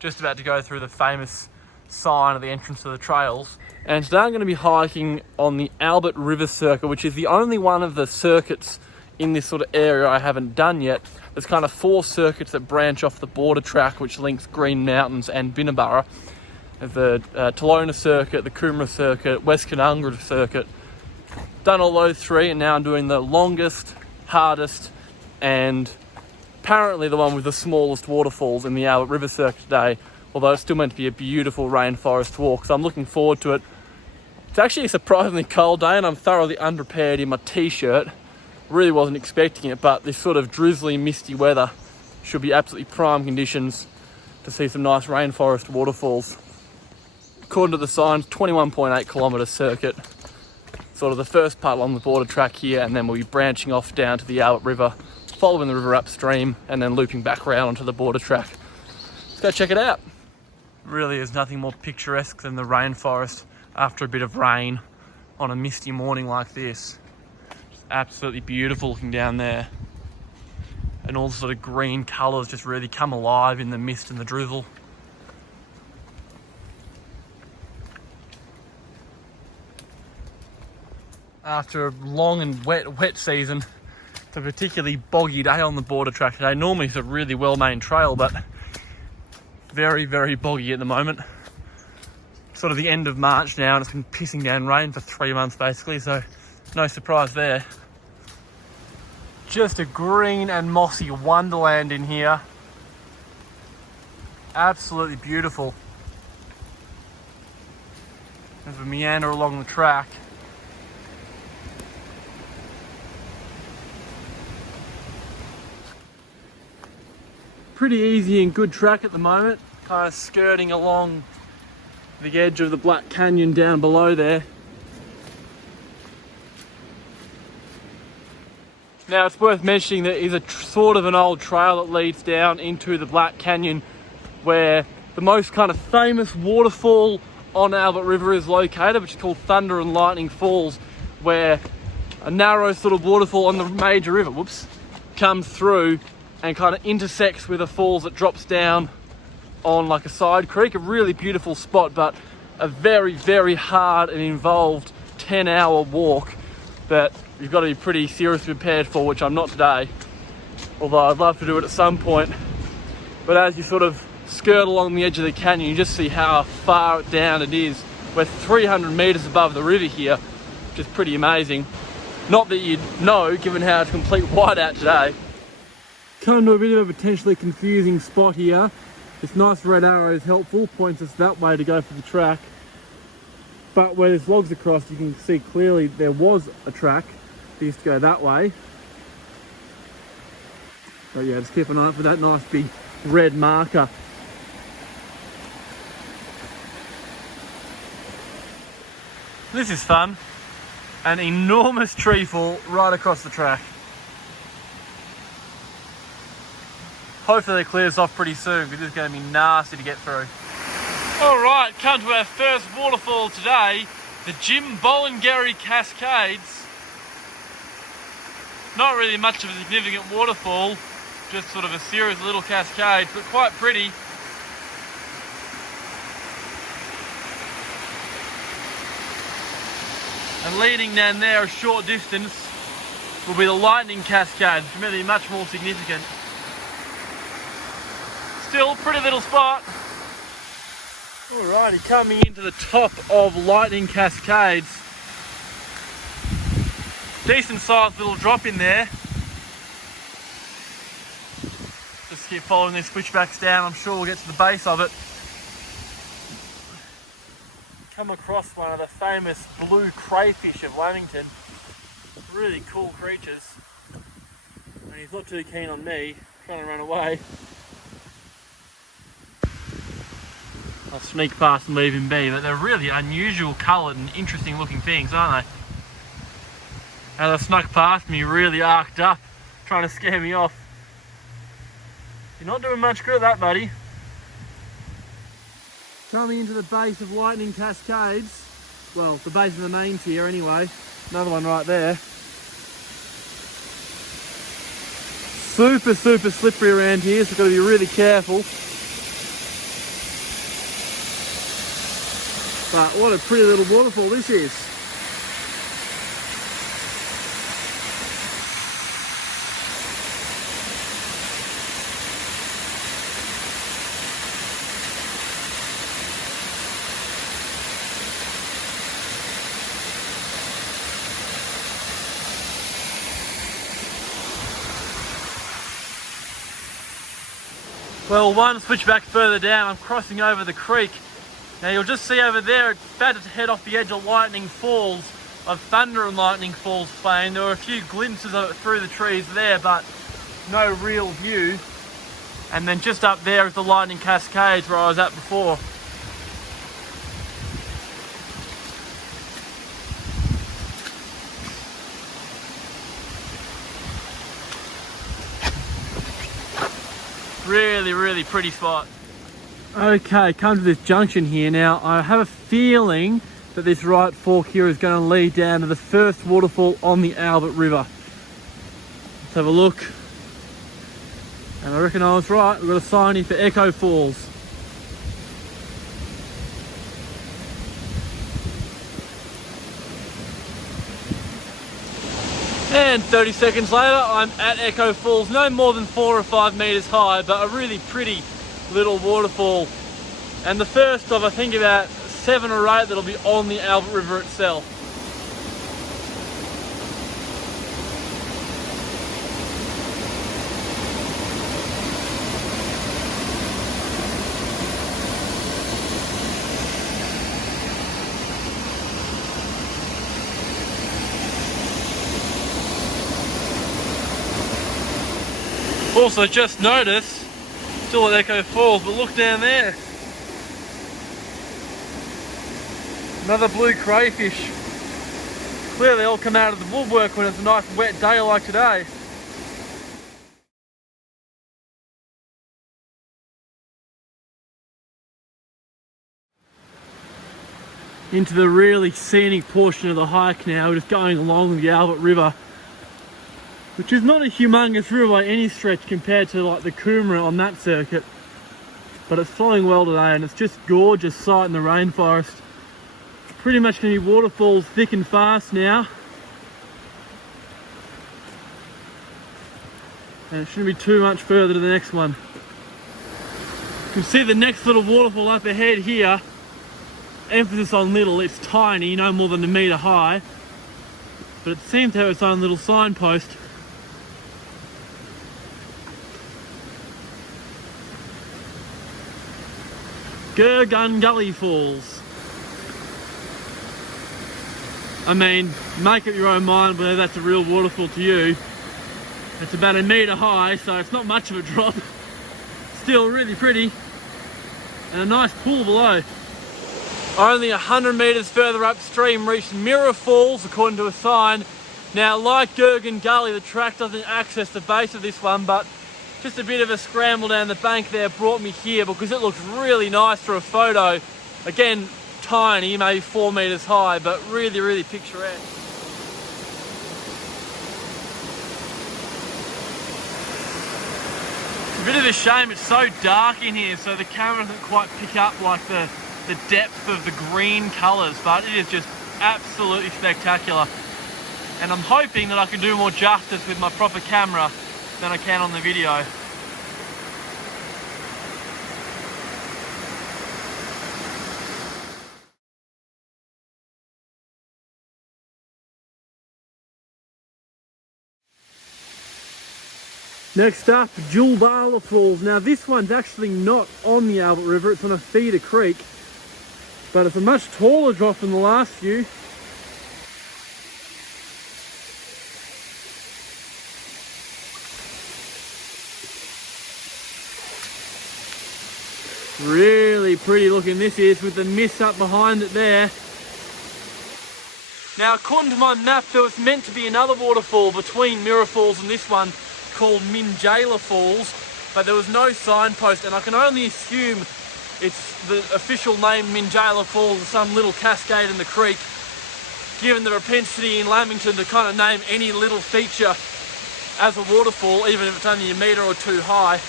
Just about to go through the famous sign at the entrance to the trails. And today I'm going to be hiking on the Albert River Circuit, which is the only one of the circuits in this sort of area I haven't done yet. There's kind of 4 circuits that branch off the border track, which links Green Mountains and Binnaburra. There's the Tolona Circuit, the Coomera Circuit, West Canungra Circuit. Done all those 3, and now I'm doing the longest, hardest, and apparently the one with the smallest waterfalls in the Albert River Circuit today, although it's still meant to be a beautiful rainforest walk, so I'm looking forward to it. It's actually a surprisingly cold day and I'm thoroughly unprepared in my t-shirt. Really wasn't expecting it, but this sort of drizzly, misty weather should be absolutely prime conditions to see some nice rainforest waterfalls. According to the signs, 21.8 kilometre circuit. Sort of the first part along the border track here, and then we'll be branching off down to the Albert River, following the river upstream, and then looping back around onto the border track. Let's go check it out. Really is nothing more picturesque than the rainforest after a bit of rain on a misty morning like this. Just absolutely beautiful looking down there. And all the sort of green colours just really come alive in the mist and the drizzle. After a long and wet season, it's a particularly boggy day on the border track today. Normally it's a really well-maintained trail, but very, very boggy at the moment. Sort of the end of March now, and it's been pissing down rain for 3 months basically, so no surprise there. Just a green and mossy wonderland in here. Absolutely beautiful. As we meander along the track. Pretty easy and good track at the moment, kind of skirting along the edge of the Black Canyon down below there. Now it's worth mentioning that is a sort of an old trail that leads down into the Black Canyon, where the most kind of famous waterfall on Albert River is located, which is called Thunder and Lightning Falls, where a narrow sort of waterfall on the major river, comes through and kind of intersects with a falls that drops down on like a side creek. A really beautiful spot, but a very, very hard and involved 10-hour walk that you've got to be pretty seriously prepared for, which I'm not today, although I'd love to do it at some point. But as you sort of skirt along the edge of the canyon, you just see how far down it is. We're 300 meters above the river here, which is pretty amazing. Not that you'd know, given how it's complete whiteout today. Come to a bit of a potentially confusing spot here. This nice red arrow is helpful, points us that way to go for the track. But where there's logs across, you can see clearly there was a track that used to go that way. But yeah, just keep an eye out for that nice big red marker. This is fun. An enormous tree fall right across the track. Hopefully it clears off pretty soon, because it's going to be nasty to get through. Alright, come to our first waterfall today, the Jim Bolingeri Cascades. Not really much of a significant waterfall, just sort of a series of little cascades, but quite pretty. And leading down there a short distance will be the Lightning Cascade, which may be much more significant. Still, pretty little spot. Alrighty, coming into the top of Lightning Cascades. Decent sized little drop in there. Just keep following these switchbacks down, I'm sure we'll get to the base of it. Come across one of the famous blue crayfish of Lamington. Really cool creatures. And he's not too keen on me, trying to run away. I'll sneak past and leave him be, but they're really unusual coloured and interesting looking things, aren't they? As I snuck past me, really arced up, trying to scare me off. You're not doing much good at that, buddy. Coming into the base of Lightning Cascades, well, the base of the mains here anyway, another one right there. Super, super slippery around here, so you've got to be really careful. But what a pretty little waterfall this is. Well, one switchback further down, I'm crossing over the creek. Now you'll just see over there, it's about to head off the edge of Lightning Falls, of Thunder and Lightning Falls Plain. There were a few glimpses of it through the trees there, but no real view. And then just up there is the Lightning Cascades where I was at before. Really, really pretty spot. Okay, come to this junction here. Now, I have a feeling that this right fork here is going to lead down to the first waterfall on the Albert River. Let's have a look. And I reckon I was right. We've got a sign here for Echo Falls. And 30 seconds later, I'm at Echo Falls, no more than 4 or 5 meters high, but a really pretty little waterfall. And the first of, I think, about 7 or 8 that'll be on the Albert River itself. Also just noticed, still at Echo Falls, but look down there. Another blue crayfish. Clearly they all come out of the woodwork when it's a nice wet day like today. Into the really scenic portion of the hike now, we're just going along the Albert River, which is not a humongous river by any stretch compared to like the Coomera on that circuit, but it's flowing well today and it's just gorgeous sight in the rainforest. Pretty much going to be waterfalls thick and fast now, and it shouldn't be too much further to the next one. You can see the next little waterfall up ahead here, emphasis on little, it's tiny, no more than a metre high, but it seems to have its own little signpost. Gully Falls. I mean, make up your own mind whether that's a real waterfall to you. It's about a metre high, so it's not much of a drop. Still really pretty, and a nice pool below. Only 100 metres further upstream reached Mirror Falls according to a sign. Now, like Gurgan Gully, the track doesn't access the base of this one, but just a bit of a scramble down the bank there brought me here because it looks really nice for a photo. Again, tiny, maybe 4 metres high, but really, really picturesque. It's a bit of a shame it's so dark in here, so the camera doesn't quite pick up like the depth of the green colours, but it is just absolutely spectacular. And I'm hoping that I can do more justice with my proper camera than I can on the video. Next up, Julbala Falls. Now this one's actually not on the Albert River, it's on a feeder creek, but it's a much taller drop than the last few. Really pretty looking this is, with the mist up behind it there. Now, according to my map, there was meant to be another waterfall between Mirror Falls and this one called Minjala Falls, but there was no signpost, and I can only assume it's the official name Minjala Falls, some little cascade in the creek, given the propensity in Lamington to kind of name any little feature as a waterfall, even if it's only a metre or two high.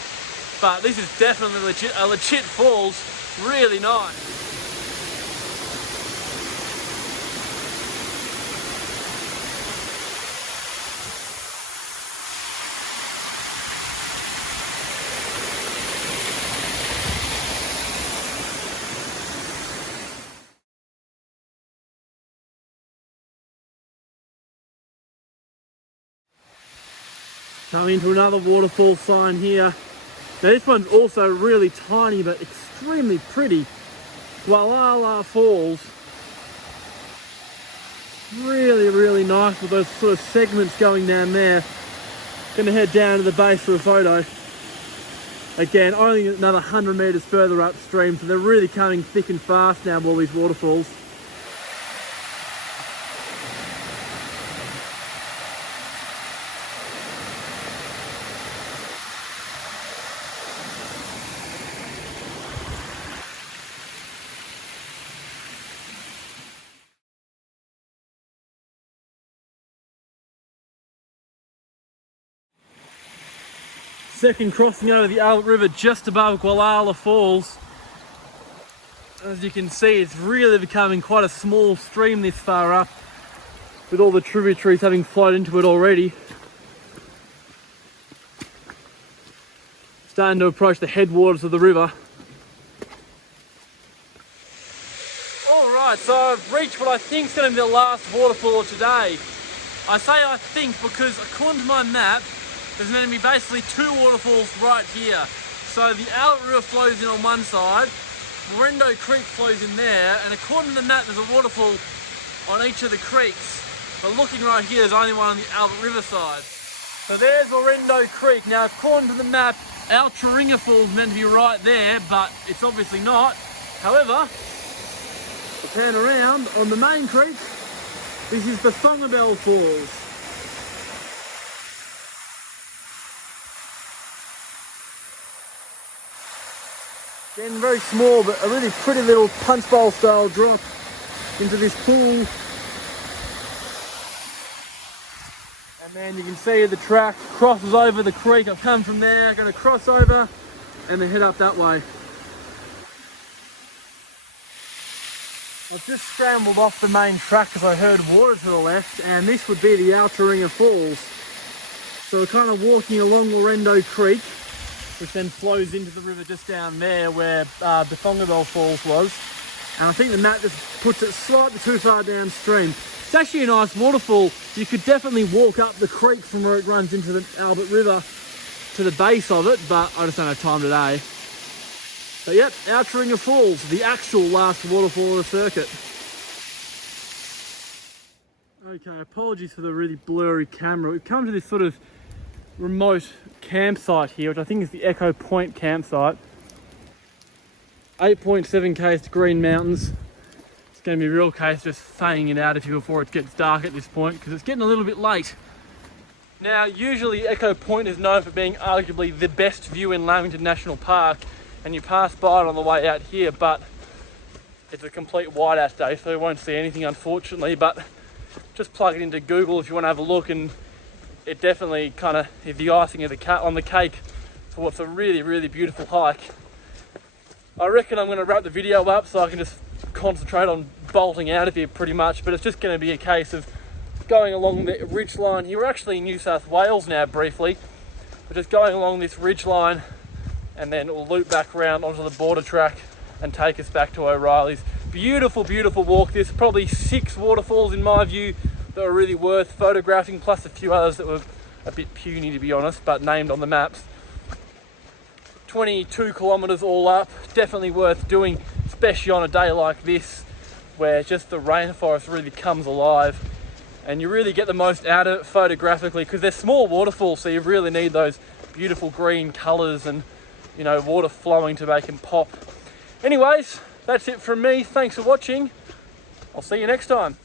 But this is definitely a legit falls, really nice. Coming into another waterfall sign here. Now this one's also really tiny but extremely pretty. Gualala Falls. Really, really nice with those sort of segments going down there. Gonna head down to the base for a photo. Again, only another 100 metres further upstream, so they're really coming thick and fast now, all these waterfalls. Second crossing over the Albert River just above Gualala Falls. As you can see, it's really becoming quite a small stream this far up, with all the tributaries having flowed into it already. Starting to approach the headwaters of the river. Alright, so I've reached what I think is going to be the last waterfall of today. I say I think because according to my map, there's going to be basically two waterfalls right here. So the Albert River flows in on one side, Warrendo Creek flows in there, and according to the map there's a waterfall on each of the creeks. But looking right here, there's only one on the Albert River side. So there's Warrendo Creek. Now according to the map, our Taringa Falls is meant to be right there, but it's obviously not. However, to pan around on the main creek, this is Bethongabel Falls. Again, very small, but a really pretty little punch bowl style drop into this pool. And then you can see the track crosses over the creek. I've come from there, going to cross over and then head up that way. I've just scrambled off the main track because I heard water to the left, and this would be the Taringa Falls. So we're kind of walking along Warrendo Creek, which then flows into the river just down there where Bethongabel Falls was. And I think the map just puts it slightly too far downstream. It's actually a nice waterfall. You could definitely walk up the creek from where it runs into the Albert River to the base of it, but I just don't have time today. But yep, Taringa Falls, the actual last waterfall of the circuit. Okay, apologies for the really blurry camera. We've come to this sort of remote campsite here, which I think is the Echo Point campsite. 8.7 k's to Green Mountains. It's going to be a real case just saying it out before it gets dark at this point, because it's getting a little bit late. Now, usually Echo Point is known for being arguably the best view in Lamington National Park, and you pass by it on the way out here, but it's a complete whiteout day, so you won't see anything unfortunately. But just plug it into Google if you want to have a look, and it definitely kind of is the icing of the on the cake for what's a really, really beautiful hike. I reckon I'm going to wrap the video up so I can just concentrate on bolting out of here pretty much, but it's just going to be a case of going along the ridge line here. We're actually in New South Wales now briefly, but just going along this ridge line, and then we'll loop back around onto the border track and take us back to O'Reilly's. Beautiful, beautiful walk. There's probably 6 waterfalls in my view that were really worth photographing, plus a few others that were a bit puny to be honest, but named on the maps. 22 kilometres all up, definitely worth doing, especially on a day like this where just the rainforest really comes alive and you really get the most out of it photographically, because they're small waterfalls, so you really need those beautiful green colours and, you know, water flowing to make them pop. Anyways, that's it from me. Thanks for watching. I'll see you next time.